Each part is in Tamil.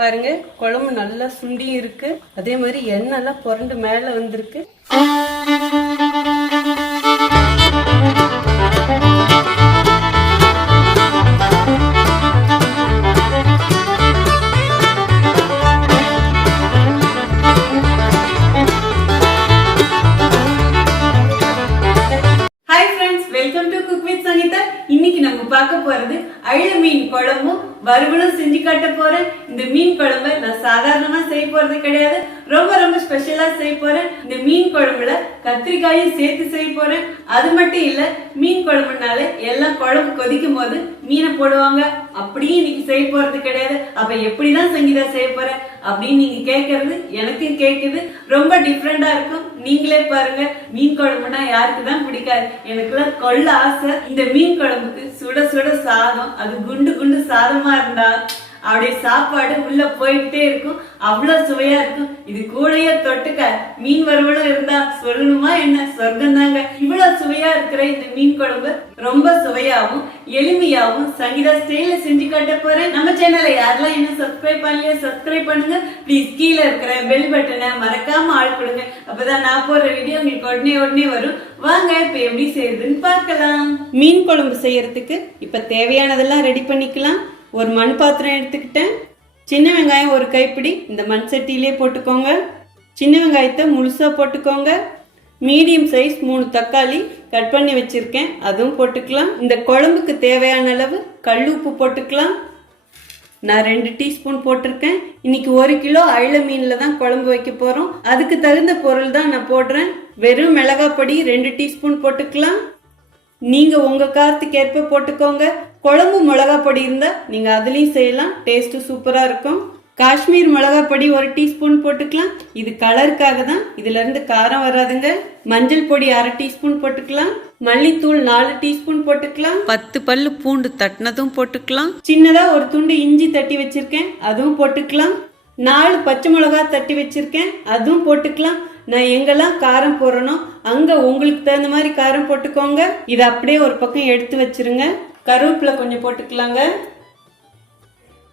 பாருங்க குழம்பு நல்லா சுண்டி இருக்கு. அதே மாதிரி எண்ணெய் எல்லாம் புரண்டு மேல வந்திருக்கு. இன்னைக்கு நம்ம பார்க்க போறது அயில மீன் குழம்பும் வறுவலும் செஞ்சு காட்ட போறேன். இந்த மீன் குழம்பை நான் சாதாரணமா செய்ய போறது கிடையாது, ரொம்ப ரொம்ப ஸ்பெஷலா செய்ய போறேன். இந்த மீன் குழம்புல கத்திரிக்காயும் சேர்த்து செய்ய போறேன். அது மட்டும் இல்ல, மீன் குழம்புனால எல்லாம் குழம்பு கொதிக்கும் போது மீனை போடுவாங்க, அப்படியே இன்னைக்கு செய்ய போறது கிடையாது. அப்ப எப்படிதான் சங்கீதா செய்ய போறேன் அப்படின்னு நீங்க கேட்கறது எனக்கும் கேக்குது. ரொம்ப டிஃப்ரெண்டா இருக்கும், நீங்களே பாருங்க. மீன் குழம்புனா யாருக்குதான் பிடிக்காது? எனக்குலாம் கொள்ள ஆசை. இந்த மீன் குழம்புக்கு சுட சுட சாதம், அது குண்டு குண்டு சாதமா இருந்தா அப்படியே சாப்பாடு உள்ள போயிட்டே இருக்கும், அவ்வளவு சுவையா இருக்கும். இது கூடையே தொட்டுக்க மீன் வறுவலும் இருந்தா சொல்லணுமா என்ன, சொர்க்கம் தாங்க. இவ்வளவு சுவையா இருக்கிற இந்த மீன் குழம்பு ரொம்ப சுவையாவும் எளிமையாவும் சங்கீதா ஸ்டைல செஞ்சு காட்ட போறேன். நம்ம சேனலை யாரெல்லாம் இன்னும் சப்ஸ்கிரைப் பண்ணலையோ சப்ஸ்கிரைப் பண்ணுங்க ப்ளீஸ். கீழே இருக்கிற பெல் பட்டனை மறக்காம ஆள் கொடுங்க, அப்பதான் நான் போடுற வீடியோ உங்களுக்கு உடனே உடனே வரும். வாங்க இப்ப எப்படி செய்யறதுன்னு பார்க்கலாம். மீன் குழம்பு செய்யறதுக்கு இப்ப தேவையானதெல்லாம் ரெடி பண்ணிக்கலாம். ஒரு மண் பாத்திரம் எடுத்துக்கிட்டேன். சின்ன வெங்காயம் ஒரு கைப்பிடி இந்த மண் சட்டியிலே போட்டுக்கோங்க. சின்ன வெங்காயத்தை முழுசா போட்டுக்கோங்க. மீடியம் சைஸ் 3 தக்காளி கட் பண்ணி வச்சிருக்கேன், அதுவும் போட்டுக்கலாம். இந்த குழம்புக்கு தேவையான அளவு கல் உப்பு போட்டுக்கலாம். நான் 2 டீஸ்பூன் போட்டிருக்கேன். இன்னைக்கு 1 கிலோ அயில மீன்ல தான் குழம்பு வைக்க போறோம், அதுக்கு தகுந்த பொருள் தான் நான் போடுறேன். வெறும் மிளகாய் பொடி 2 டீஸ்பூன் போட்டுக்கலாம். நீங்க உங்க காரத்துக்கு ஏற்ப போட்டுக்கோங்க. குழம்பு மிளகா பொடி இருந்தா நீங்க அதுலயும் செய்யலாம், டேஸ்ட் சூப்பரா இருக்கும். காஷ்மீர் மிளகா பொடி 1 டீஸ்பூன் போட்டுக்கலாம், இது கலருக்காக தான், இதுல இருந்து காரம் வராதுங்க. மஞ்சள் பொடி 1/2 டீஸ்பூன் போட்டுக்கலாம். மல்லித்தூள் 4 டீஸ்பூன் போட்டுக்கலாம். 10 பல்லு பூண்டு தட்டினதும் போட்டுக்கலாம். சின்னதா ஒரு துண்டு இஞ்சி தட்டி வச்சிருக்கேன், அதுவும் போட்டுக்கலாம். 4 பச்சை மிளகா தட்டி வச்சிருக்கேன், அதுவும் போட்டுக்கலாம். நான் எங்கெல்லாம் காரம் போடுறனோ அங்க உங்களுக்கு தகுந்த மாதிரி காரம் போட்டுக்கோங்க. இதை அப்படியே ஒரு பக்கம் எடுத்து வச்சிருங்க. கருவேப்பிலை கொஞ்சம் போட்டுக்கலாங்க.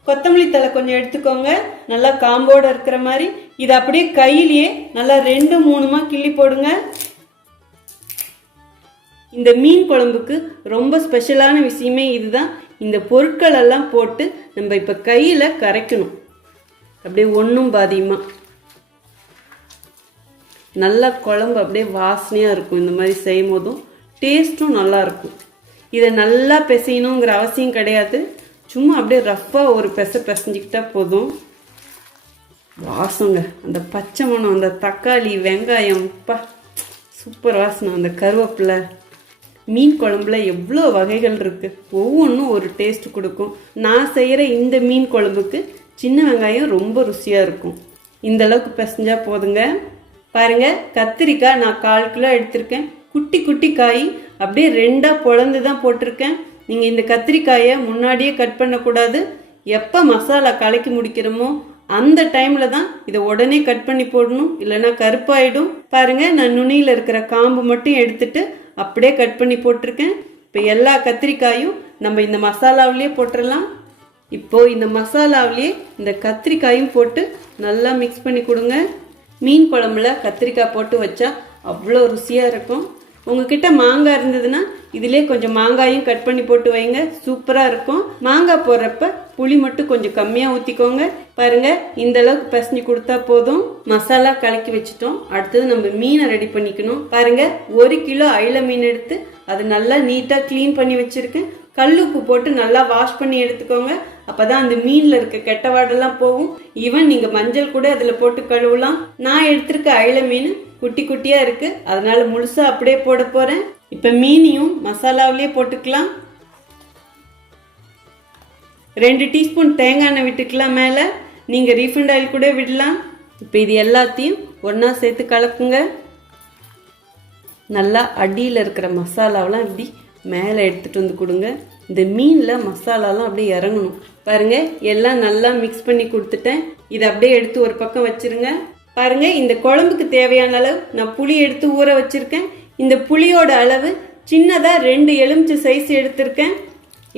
கொத்தமல்லி தழை கொஞ்சம் எடுத்துக்கோங்க, நல்லா காம்போட இருக்கிற மாதிரி. இதை அப்படியே கையிலேயே நல்லா 2-3 கிள்ளி போடுங்க. இந்த மீன் குழம்புக்கு ரொம்ப ஸ்பெஷலான விஷயமே இதுதான். இந்த பொருட்கள் எல்லாம் போட்டு நம்ம இப்ப கையில கரைக்கணும், அப்படியே ஒன்றும் பாதியமா. நல்லா குழம்பு அப்படியே வாசனையாக இருக்கும். இந்த மாதிரி செய்யும் போதும் டேஸ்ட்டும் நல்லா இருக்கும். இதை நல்லா பிசையணுங்கிற அவசியம் கிடையாது, சும்மா அப்படியே ரஃப்பாக ஒரு பிசைஞ்சிக்கிட்டா போதும். வாசங்க அந்த பச்சை மணம், அந்த தக்காளி வெங்காயம், சூப்பர் வாசனை. அந்த கருவேப்பிலை. மீன் குழம்புல எவ்வளோ வகைகள் இருக்குது, ஒவ்வொன்றும் ஒரு டேஸ்ட் கொடுக்கும். நான் செய்கிற இந்த மீன் குழம்புக்கு சின்ன வெங்காயம் ரொம்ப ருசியாக இருக்கும். இந்த அளவுக்கு பிசைஞ்சா போதுங்க. பாருங்க, கத்திரிக்காய் நான் 1/4 கிலோ எடுத்திருக்கேன். குட்டி குட்டி காய் அப்படியே 2ஆ பொளந்து தான் போட்டிருக்கேன். நீங்கள் இந்த கத்திரிக்காயை முன்னாடியே கட் பண்ணக்கூடாது. எப்போ மசாலா கலக்கி முடிக்கிறோமோ அந்த டைமில் தான் இதை உடனே கட் பண்ணி போடணும், இல்லைன்னா கருப்பாயிடும். பாருங்க, நான் நுனியில் இருக்கிற காம்பு மட்டும் எடுத்துட்டு அப்படியே கட் பண்ணி போட்டிருக்கேன். இப்போ எல்லா கத்திரிக்காயும் நம்ம இந்த மசாலாவிலேயே போட்டுடலாம். இப்போ இந்த மசாலாவிலேயே இந்த கத்திரிக்காயும் போட்டு நல்லா மிக்ஸ் பண்ணி கொடுங்க. மீன் குழம்புல கத்திரிக்காய் போட்டு வச்சா அவ்வளோ ருசியாக இருக்கும். உங்ககிட்ட மாங்காய் இருந்ததுன்னா இதிலே கொஞ்சம் மாங்காயும் கட் பண்ணி போட்டு வைங்க, சூப்பராக இருக்கும். மாங்காய் போடுறப்ப புளி மட்டும் கொஞ்சம் கம்மியாக ஊற்றிக்கோங்க. பாருங்க, இந்த அளவுக்கு பிசைஞ்சு கொடுத்தா போதும். மசாலா கலக்கி வச்சுட்டோம். அடுத்தது நம்ம மீனை ரெடி பண்ணிக்கணும். பாருங்க, 1 கிலோ அயில மீன் எடுத்து அது நல்லா நீட்டாக க்ளீன் பண்ணி வச்சுருக்கேன். கல்லுப்பு போட்டு நல்லா வாஷ் பண்ணி எடுத்துக்கோங்க, அப்பதான் அந்த மீன்ல இருக்க கெட்ட வாடெல்லாம் போகும். ஈவன் நீங்க மஞ்சள் கூட அதுல போட்டு கழுவலாம். நான் எடுத்திருக்க அயில மீன் குட்டி குட்டியா இருக்கு, அதனால முழுசா அப்படியே போட போறேன். இப்ப மீனையும் மசாலாவிலேயே போட்டுக்கலாம். 2 டீஸ்பூன் தேங்காய் எண்ணெய் விட்டுக்கலாம். மேல நீங்க ரீஃபைண்ட் ஆயில் கூட விடலாம். இப்ப இது எல்லாத்தையும் ஒன்னா சேர்த்து கலக்குங்க. நல்லா அடியில் இருக்கிற மசாலாவெல்லாம் இப்படி மேலே எடுத்துட்டு வந்து கொடுங்க. இந்த மீனில் மசாலாலாம் அப்படியே இறங்கணும். பாருங்க, எல்லாம் நல்லா மிக்ஸ் பண்ணி கொடுத்துட்டேன். இதை அப்படியே எடுத்து ஒரு பக்கம் வச்சிருங்க. பாருங்க, இந்த குழம்புக்கு தேவையான அளவு நான் புளி எடுத்து ஊற வச்சிருக்கேன். இந்த புளியோட அளவு சின்னதாக 2 எலுமிச்சை சைஸ் எடுத்திருக்கேன்.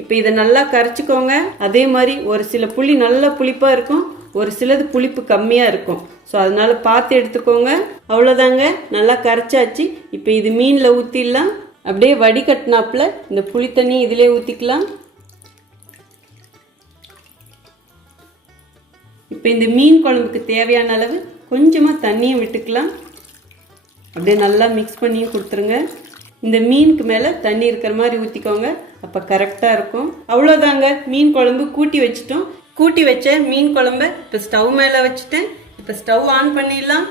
இப்போ இதை நல்லா கரைச்சிக்கோங்க. அதே மாதிரி ஒரு சில புளி நல்லா புளிப்பாக இருக்கும், ஒரு சிலது புளிப்பு கம்மியாக இருக்கும். ஸோ அதனால பார்த்து எடுத்துக்கோங்க. அவ்வளோதாங்க, நல்லா கரைச்சாச்சு. இப்போ இது மீனில் ஊற்றிடலாம். அப்படியே வடிகட்டினாப்புல இந்த புளி தண்ணி இதிலே ஊற்றிக்கலாம். இப்போ இந்த மீன் குழம்புக்கு தேவையான அளவு கொஞ்சமாக தண்ணியும் விட்டுக்கலாம். அப்படியே நல்லா மிக்ஸ் பண்ணியும் கொடுத்துருங்க. இந்த மீனுக்கு மேலே தண்ணி இருக்கிற மாதிரி ஊற்றிக்கோங்க, அப்போ கரெக்டாக இருக்கும். அவ்வளோதாங்க, மீன் குழம்பு கூட்டி வச்சுட்டோம். கூட்டி வச்ச மீன் குழம்பை இப்போ ஸ்டவ் மேலே வச்சுட்டேன். இப்போ ஸ்டவ் ஆன் பண்ணிடலாம்.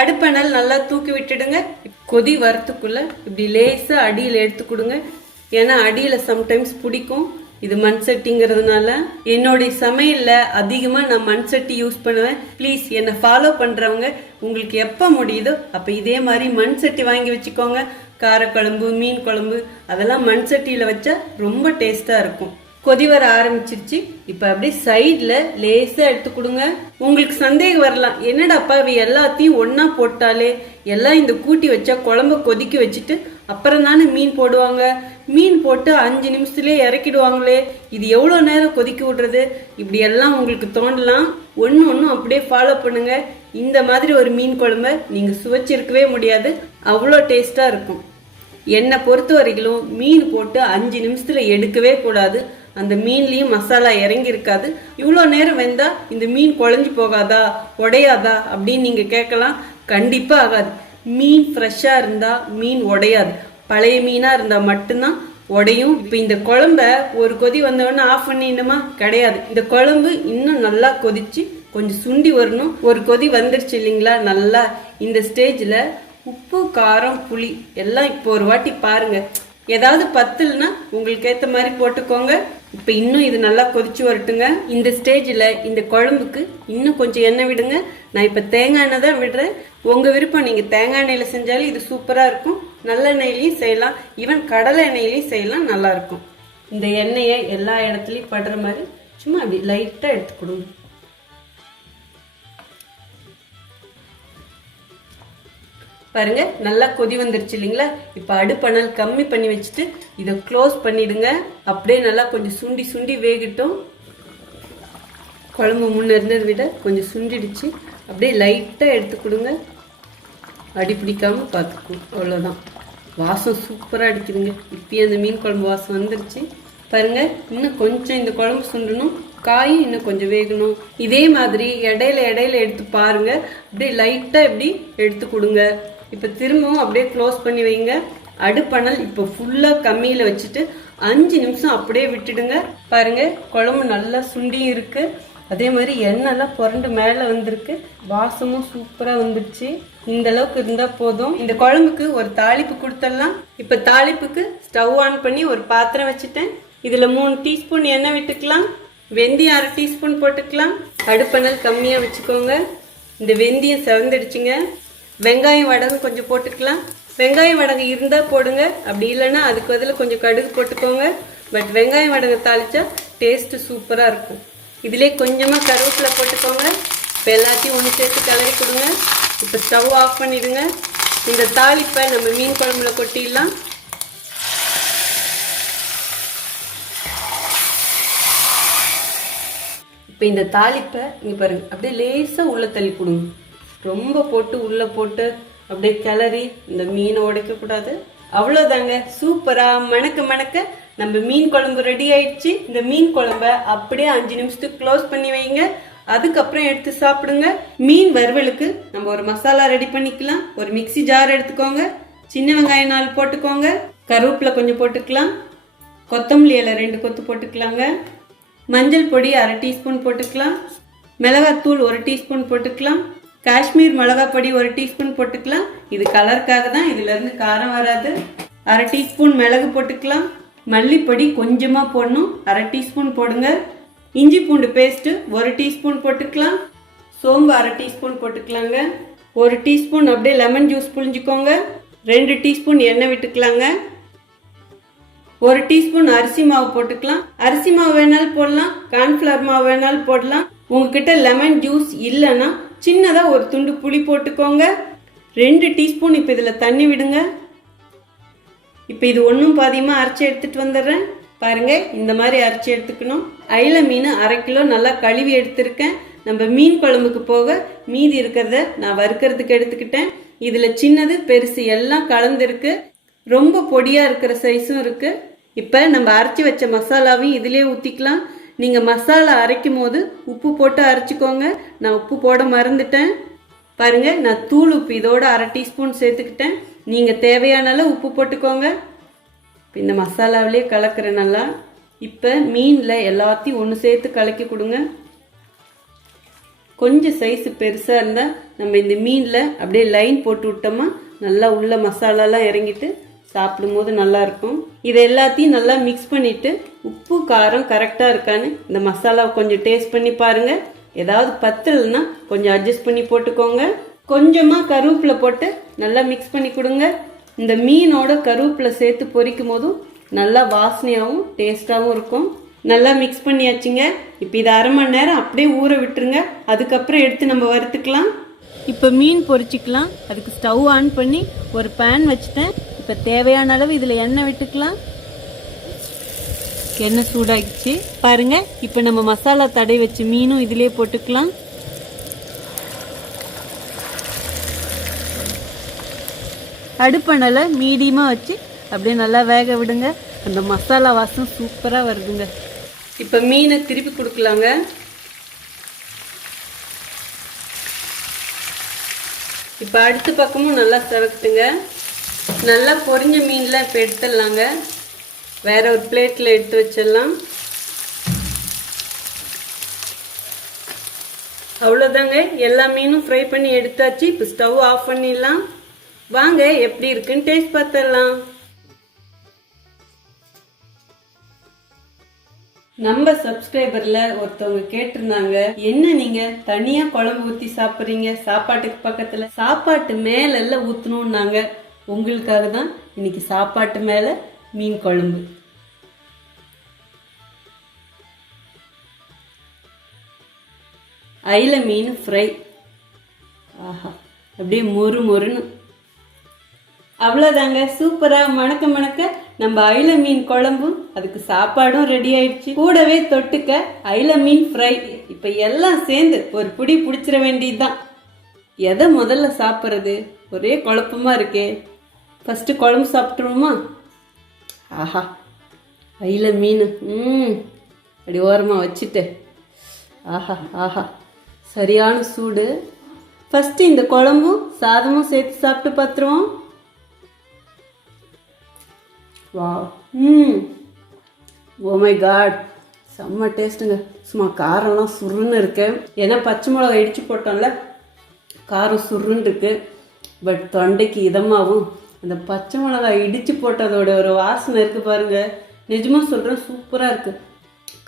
அடுப்பணல் நல்லா தூக்கி விட்டுடுங்க. கொதி வரத்துக்குள்ளே இப்படி லேசாக அடியில் எடுத்து கொடுங்க. ஏன்னா அடியில் சம்டைம்ஸ் பிடிக்கும். இது மண் சட்டிங்கிறதுனால என்னுடைய சமையலில் அதிகமாக நான் மண் சட்டி யூஸ் பண்ணுவேன். ப்ளீஸ் என்னை ஃபாலோ பண்ணுறவங்க உங்களுக்கு எப்போ முடியுதோ அப்போ இதே மாதிரி மண் சட்டி வாங்கி வச்சுக்கோங்க. காரக்குழம்பு, மீன் குழம்பு அதெல்லாம் மண் சட்டியில் வச்சா ரொம்ப டேஸ்ட்டாக இருக்கும். கொதி வர ஆரம்பிச்சிருச்சு. இப்போ அப்படியே சைடில் லேசாக எடுத்து கொடுங்க. உங்களுக்கு சந்தேகம் வரலாம், என்னடாப்பா இவ எல்லாத்தையும் ஒன்றா போட்டாலே, எல்லாம் இந்த கூட்டி வச்சா குழம்ப கொதிக்க வச்சுட்டு அப்புறம் தானே மீன் போடுவாங்க, மீன் போட்டு 5 நிமிஷத்துலேயே இறக்கிடுவாங்களே, இது எவ்வளோ நேரம் கொதிக்க விடுறது, இப்படி எல்லாம் உங்களுக்கு தோணலாம். ஒன்று அப்படியே ஃபாலோ பண்ணுங்க. இந்த மாதிரி ஒரு மீன் குழம்ப நீங்கள் சுவைச்சிருக்கவே முடியாது, அவ்வளோ டேஸ்ட்டாக இருக்கும். என்னை பொறுத்த வரைக்கும் மீன் போட்டு 5 நிமிஷத்தில் எடுக்கவே கூடாது. அந்த மீன்லேயும் மசாலா இறங்கி இருக்காது. இவ்வளோ நேரம் வெந்தா இந்த மீன் குழஞ்சி போகாதா, உடையாதா அப்படின்னு நீங்கள் கேட்கலாம். கண்டிப்பாக ஆகாது. மீன் ஃப்ரெஷ்ஷாக இருந்தால் மீன் உடையாது. பழைய மீனாக இருந்தால் மட்டும்தான் உடையும். இப்போ இந்த குழம்ப ஒரு கொதி வந்தவொடனே ஆஃப் பண்ணிடணுமா? கிடையாது. இந்த குழம்பு இன்னும் நல்லா கொதிச்சு கொஞ்சம் சுண்டி வரணும். ஒரு கொதி வந்துருச்சு இல்லைங்களா? நல்லா இந்த ஸ்டேஜில் உப்பு, காரம், புளி எல்லாம் இப்போ ஒரு வாட்டி பாருங்க. ஏதாவது பத்துலனா உங்களுக்கு ஏற்ற மாதிரி போட்டுக்கோங்க. இப்போ இன்னும் இது நல்லா கொதிச்சு வரட்டுங்க. இந்த ஸ்டேஜில் இந்த குழம்புக்கு இன்னும் கொஞ்சம் எண்ணெய் விடுங்க. நான் இப்போ தேங்காய் எண்ணெய் தான் விடுறேன். உங்கள் விருப்பம், நீங்கள் தேங்காய் எண்ணெயில் செஞ்சாலும் இது சூப்பராக இருக்கும். நல்லெண்ணெயிலையும் செய்யலாம், ஈவன் கடலை எண்ணெயிலையும் செய்யலாம், நல்லாயிருக்கும். இந்த எண்ணெயை எல்லா இடத்துலையும் படுற மாதிரி சும்மா அப்படி லைட்டாக எடுத்து கொடுங்க. பாருங்க, நல்லா கொதி வந்துருச்சு இல்லைங்களா? இப்போ அடுப்பணல் கம்மி பண்ணி வச்சுட்டு இதை க்ளோஸ் பண்ணிடுங்க. அப்படியே நல்லா கொஞ்சம் சுண்டி சுண்டி வேகட்டும். குழம்பு முன்ன இருந்ததை விட கொஞ்சம் சுண்டிடுச்சு. அப்படியே லைட்டாக எடுத்து கொடுங்க, அடி பிடிக்காம பார்த்துக்கும். அவ்வளோதான். வாசம் சூப்பராக அடிக்குதுங்க. இப்பயே அந்த மீன் குழம்பு வாசம் வந்துருச்சு பாருங்க. இன்னும் கொஞ்சம் இந்த குழம்பு சுண்டணும், காயும் இன்னும் கொஞ்சம் வேகணும். இதே மாதிரி இடையில இடையில எடுத்து பாருங்க. அப்படியே லைட்டாக இப்படி எடுத்து கொடுங்க. இப்போ திரும்பவும் அப்படியே க்ளோஸ் பண்ணி வைங்க. அடுப்பணல் இப்போ ஃபுல்லாக கம்மியில் வச்சுட்டு 5 நிமிஷம் அப்படியே விட்டுடுங்க. பாருங்க, குழம்பு நல்லா சுண்டியும் இருக்கு. அதே மாதிரி எண்ணெய்லாம் புரண்டு மேலே வந்திருக்கு. வாசமும் சூப்பராக வந்துடுச்சு. இந்த அளவுக்கு இருந்தால் போதும். இந்த குழம்புக்கு ஒரு தாளிப்பு கொடுத்துடலாம். இப்போ தாளிப்புக்கு ஸ்டவ் ஆன் பண்ணி ஒரு பாத்திரம் வச்சுட்டேன். இதில் 3 டீஸ்பூன் எண்ணெய் விட்டுக்கலாம். வெந்தயம் 1/2 டீஸ்பூன் போட்டுக்கலாம். அடுப்பணல் கம்மியாக வச்சுக்கோங்க. இந்த வெந்தயம் செவந்துடுச்சுங்க. வெங்காயம் வடகம் கொஞ்சம் போட்டுக்கலாம். வெங்காயம் வடகம் இருந்தால் போடுங்க, அப்படி இல்லைன்னா அதுக்கு பதில் கொஞ்சம் கடுகு போட்டுக்கோங்க. பட் வெங்காயம் வடகம் தாளிச்சா டேஸ்ட்டு சூப்பராக இருக்கும். இதிலே கொஞ்சமாக கருவேப்பிலை போட்டுக்கோங்க. இப்போ எல்லாத்தையும் ஒன்று சேர்த்து கிளறி கொடுங்க. இப்போ ஸ்டவ் ஆஃப் பண்ணிடுங்க. இந்த தாளிப்பை நம்ம மீன் குழம்புல கொட்டிடலாம். இப்போ இந்த தாளிப்பை இங்கே பாருங்க, அப்படியே லேசாக உள்ளே தள்ளி கொடுங்க. ரொம்ப போட்டு உள்ளே போட்டு அப்படியே கிளறி இந்த மீனை உடைக்கக்கூடாது. அவ்வளோதாங்க, சூப்பராக மணக்க மணக்க நம்ம மீன் குழம்பு ரெடி ஆயிடுச்சு. இந்த மீன் குழம்ப அப்படியே 5 நிமிஷத்துக்கு க்ளோஸ் பண்ணி வைங்க. அதுக்கப்புறம் எடுத்து சாப்பிடுங்க. மீன் வறுவலுக்கு நம்ம ஒரு மசாலா ரெடி பண்ணிக்கலாம். ஒரு மிக்சி ஜார் எடுத்துக்கோங்க. சின்ன வெங்காயம் 4 போட்டுக்கோங்க. கருவேப்பிலை கொஞ்சம் போட்டுக்கலாம். கொத்தமல்லி இலை 2 கொத்து போட்டுக்கலாங்க. மஞ்சள் பொடி 1/2 டீஸ்பூன் போட்டுக்கலாம். மிளகாத்தூள் 1 டீஸ்பூன் போட்டுக்கலாம். காஷ்மீர் மிளகா பொடி 1 டீஸ்பூன் போட்டுக்கலாம். இது கலருக்காக தான், இதுல இருந்து காரம் வராது. 1/2 டீஸ்பூன் மிளகு போட்டுக்கலாம். மல்லிப்பொடி கொஞ்சமாக போடணும், 1/2 டீஸ்பூன் போடுங்க. இஞ்சி பூண்டு பேஸ்ட்டு 1 டீஸ்பூன் போட்டுக்கலாம். சோம்பு 1/2 டீஸ்பூன் போட்டுக்கலாங்க. 1 டீஸ்பூன் அப்படியே லெமன் ஜூஸ் புழிஞ்சுக்கோங்க. 2 டீஸ்பூன் எண்ணெய் விட்டுக்கலாங்க. 1 டீஸ்பூன் அரிசி மாவு போட்டுக்கலாம். அரிசி மாவு வேணாலும் போடலாம், கார்ன்ஃப்ளவர் மாவு வேணாலும் போடலாம். உங்ககிட்ட லெமன் ஜூஸ் இல்லைன்னா சின்னதாக ஒரு துண்டு புளி போட்டுக்கோங்க. 2 டீஸ்பூன் இப்போ இதில் தண்ணி விடுங்க. இப்போ இது ஒன்றும் பாதியமாக அரைச்சி எடுத்துகிட்டு வந்துடுறேன். பாருங்கள், இந்த மாதிரி அரைச்சி எடுத்துக்கணும். அயில மீன் 1/2 கிலோ நல்லா கழுவி எடுத்திருக்கேன். நம்ம மீன் குழம்புக்கு போக மீதி இருக்கிறத நான் வறுக்கிறதுக்கு எடுத்துக்கிட்டேன். இதில் சின்னது பெருசு எல்லாம் கலந்துருக்கு. ரொம்ப பொடியாக இருக்கிற சைஸும் இருக்குது. இப்போ நம்ம அரைச்சி வச்ச மசாலாவையும் இதிலே ஊற்றிக்கலாம். நீங்கள் மசாலா அரைக்கும் போது உப்பு போட்டு அரைச்சிக்கோங்க. நான் உப்பு போட மறந்துட்டேன். பாருங்கள், நான் தூள் உப்பு இதோட 1/2 டீஸ்பூன் சேர்த்துக்கிட்டேன். நீங்கள் தேவையான அளவு உப்பு போட்டுக்கோங்க. இந்த மசாலாவிலே கலக்கிறேன் நல்லா. இப்போ மீனில் எல்லாத்தையும் ஒன்று சேர்த்து கலக்கி கொடுங்க. கொஞ்சம் சைஸு பெருசாக இருந்தால் நம்ம இந்த மீனில் அப்படியே லைன் போட்டு விட்டோமா நல்லா உள்ள மசாலாலாம் இறங்கிட்டு சாப்பிடும்போது நல்லாயிருக்கும். இதை எல்லாத்தையும் நல்லா மிக்ஸ் பண்ணிவிட்டு உப்பு காரம் கரெக்டாக இருக்கான்னு இந்த மசாலாவை கொஞ்சம் டேஸ்ட் பண்ணி பாருங்கள். ஏதாவது பத்தலைன்னா கொஞ்சம் அட்ஜஸ்ட் பண்ணி போட்டுக்கோங்க. கொஞ்சமாக கருவேப்பிலை போட்டு நல்லா மிக்ஸ் பண்ணி கொடுங்க. இந்த மீனோட கருவேப்பிலை சேர்த்து பொரிக்கும் போதும் நல்லா வாசனையாகவும் டேஸ்டாகவும் இருக்கும். நல்லா மிக்ஸ் பண்ணியாச்சுங்க. இப்போ இதை 1/2 மணி நேரம் அப்படியே ஊற விட்டுருங்க. அதுக்கப்புறம் எடுத்து நம்ம வறுத்துக்கலாம். இப்போ மீன் பொரிச்சிக்கலாம். அதுக்கு ஸ்டவ் ஆன் பண்ணி ஒரு பேன் வச்சுட்டேன். இப்போ தேவையான அளவு இதில் எண்ணெய் விட்டுக்கலாம். எண்ணெய் சூடாகிடுச்சு பாருங்க. இப்போ நம்ம மசாலா தடை வச்சு மீனும் இதிலே போட்டுக்கலாம். அடுப்பணலை மீடியமாக வச்சு அப்படியே நல்லா வேக விடுங்க. அந்த மசாலா வாசம் சூப்பராக வருதுங்க. இப்போ மீனை திருப்பி கொடுக்கலாங்க. இப்போ அடுத்த பக்கமும் நல்லா செவக்குட்டுங்க. நல்லா பொரிஞ்ச மீன்லாம் இப்போ எடுத்துடலாங்க. வேற ஒரு பிளேட்டில் எடுத்து வச்சிடலாம். அவ்வளோதாங்க, எல்லா மீனும் ஃப்ரை பண்ணி எடுத்தாச்சு. இப்போ ஸ்டவ் ஆஃப் பண்ணிடலாம். வாங்க எப்படி இருக்குன்னு டேஸ்ட் பார்த்துடலாம். நம்ம சப்ஸ்கிரைபர்ல ஒருத்தவங்க கேட்டிருந்தாங்க, என்ன நீங்க தனியா குழம்பு ஊத்தி சாப்பிடுறீங்க சாப்பாட்டுக்கு பக்கத்துல, சாப்பாட்டு மேல எல்லாம் ஊத்தணும்னாங்க. உங்களுக்காக தான் இன்னைக்கு சாப்பாட்டு மேல மீன் குழம்பு. அயில மீன் ஃப்ரை. ஆஹா, அப்படியே மொறு மொறுன்னு. அவ்வளோதாங்க, சூப்பரா மணக்க மணக்க நம்ம அயில மீன் குழம்பும் அதுக்கு சாப்பாடும் ரெடி ஆயிடுச்சு. கூடவே தொட்டுக்க அயில மீன் ஃப்ரை. இப்ப எல்லாம் சேர்ந்து ஒரு பிடி பிடிச்சிட வேண்டியதுதான். எதை முதல்ல சாப்பிட்றது ஒரே குழப்பமா இருக்கே. ஃபர்ஸ்ட் குழம்பு சாப்பிட்டுருவோமா? ஆஹா, அயில மீன் அப்படி ஓரமா வச்சுட்டு ஆஹா ஆஹா, சரியான சூடு. ஃபர்ஸ்ட் இந்த குழம்பும் சாதமும் சேர்த்து சாப்பிட்டு பார்த்துருவோம். வாவ், ஓ மை காட், செம்ம டேஸ்ட்டுங்க. சும்மா காரம்லாம் சுருன்னு இருக்கு. ஏன்னா பச்சை மிளகா இடிச்சு போட்டோம்ல, காரம் சுருன்னு இருக்கு. பட் தொண்டைக்கு இதமாகவும் அந்த பச்சை மிளகா இடிச்சு போட்டதோட ஒரு வாசனை இருக்கு பாருங்க. நிஜமா சொல்றேன், சூப்பரா இருக்கு.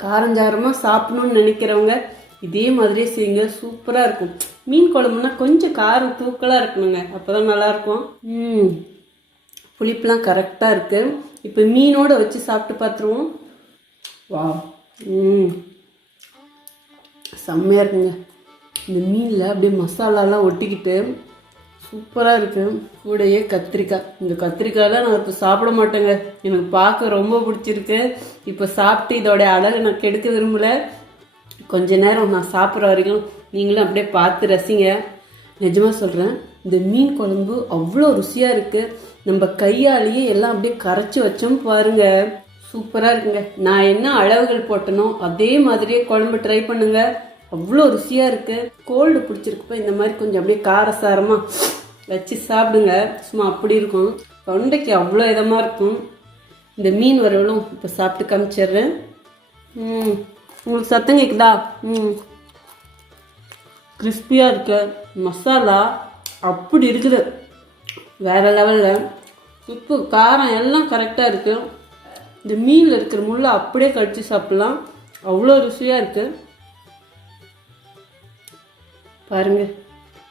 காரஞ்சாரமா சாப்பிடணும்னு நினைக்கிறவங்க இதே மாதிரியே செய்யுங்க, சூப்பரா இருக்கும். மீன் குழம்புனா கொஞ்சம் காரம் தூக்கலா இருக்கணுங்க, அப்பதான் நல்லா இருக்கும். புளிப்புலாம் கரெக்டாக இருக்கு. இப்போ மீனோட வச்சு சாப்பிட்டு பார்த்துருவோம். வா, செம்மையாக இருக்குங்க. இந்த மீனில் அப்படியே மசாலாலாம் ஒட்டிக்கிட்டு சூப்பராக இருக்கு. கூடையே கத்திரிக்காய். இந்த கத்திரிக்காயெலாம் நான் இப்போ சாப்பிட மாட்டேங்க, எனக்கு பார்க்க ரொம்ப பிடிச்சிருக்கு. இப்போ சாப்பிட்டு இதோட அழகை நான் கெடுக்க விரும்பலை. கொஞ்ச நேரம் நான் சாப்பிட்ற வரைக்கும் நீங்களும் அப்படியே பார்த்து ரசிங்க. நிஜமாக சொல்கிறேன், இந்த மீன் குழம்பு அவ்வளோ ருசியாக இருக்குது. நம்ம கையாலேயே எல்லாம் அப்படியே கரைச்சி வச்சோம் பாருங்க, சூப்பராக இருக்குங்க. நான் என்ன அளவுகள் போட்டனோ அதே மாதிரியே குழம்பு ட்ரை பண்ணுங்க, அவ்வளோ ருசியாக இருக்குது. கோல்டு பிடிச்சிருக்குப்ப இந்த மாதிரி கொஞ்சம் அப்படியே காரசாரமாக வச்சு சாப்பிடுங்க, சும்மா அப்படி இருக்கும். தொண்டைக்கு அவ்வளோ இதமாக இருக்கும். இந்த மீன் வறுவலும் இப்போ சாப்பிட்டு காமிச்சிடுறேன். உங்களுக்கு சத்தம் கேட்குதா? கிறிஸ்பியாக இருக்கு. மசாலா அப்படி இருக்குது, வேற லெவலில். உப்பு காரம் எல்லாம் கரெக்டாக இருக்குது. இந்த மீனில் இருக்கிற முள்ளை அப்படியே கடிச்சு சாப்பிட்லாம், அவ்வளோ ருசியாக இருக்குது. பாருங்க,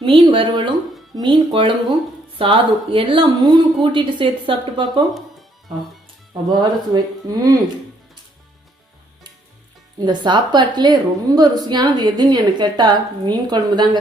மீன் வறுவலும் மீன் குழம்பும் சாதம் எல்லாம் 3 கூட்டிட்டு சேர்த்து சாப்பிட்டு பார்ப்போம். அபார சுவை. இந்த சாப்பாட்டிலே ரொம்ப ருசியானது எதுன்னு எனக்கு கேட்டால் மீன் குழம்பு தாங்க.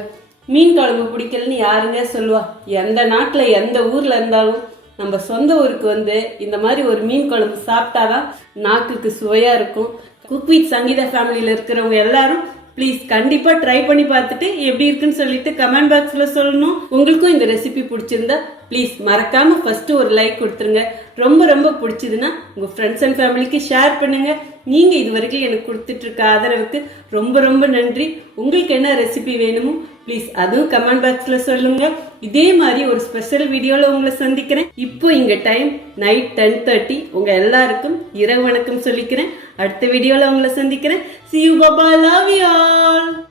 மீன் குழம்பு பிடிக்கலன்னு யாருங்க சொல்லுவா? எந்த நாட்டில் எந்த ஊரில் இருந்தாலும் நம்ம சொந்த ஊருக்கு வந்து இந்த மாதிரி ஒரு மீன் குழம்பு சாப்பிட்டாதான் நாக்குக்கு சுவையாக இருக்கும். குக் வித் சங்கீதா ஃபேமிலியில் இருக்கிறவங்க எல்லாரும் ப்ளீஸ் கண்டிப்பா ட்ரை பண்ணி பார்த்துட்டு எப்படி இருக்குன்னு சொல்லிட்டு கமெண்ட் பாக்ஸ்ல சொல்லணும். உங்களுக்கும் இந்த ரெசிபி பிடிச்சிருந்தா ப்ளீஸ் மறக்காம ஃபர்ஸ்ட் ஒரு லைக் கொடுத்துருங்க. ரொம்ப ரொம்ப பிடிச்சதுன்னா உங்க ஃப்ரெண்ட்ஸ் அண்ட் ஃபேமிலிக்கு ஷேர் பண்ணுங்க. நீங்க இது வரைக்கும் எனக்கு கொடுத்துட்டு இருக்க ஆதரவுக்கு ரொம்ப ரொம்ப நன்றி. உங்களுக்கு என்ன ரெசிபி வேணுமோ ப்ளீஸ் அதுவும் கமெண்ட் பாக்ஸ்ல சொல்லுங்க. இதே மாதிரி ஒரு ஸ்பெஷல் வீடியோல உங்களை சந்திக்கிறேன். இப்போ இங்க டைம் நைட் 10:30. உங்க எல்லாருக்கும் இரவு வணக்கம் சொல்லிக்கிறேன். அடுத்த வீடியோல உங்களை சந்திக்கிறேன். See you, bye bye, love you all.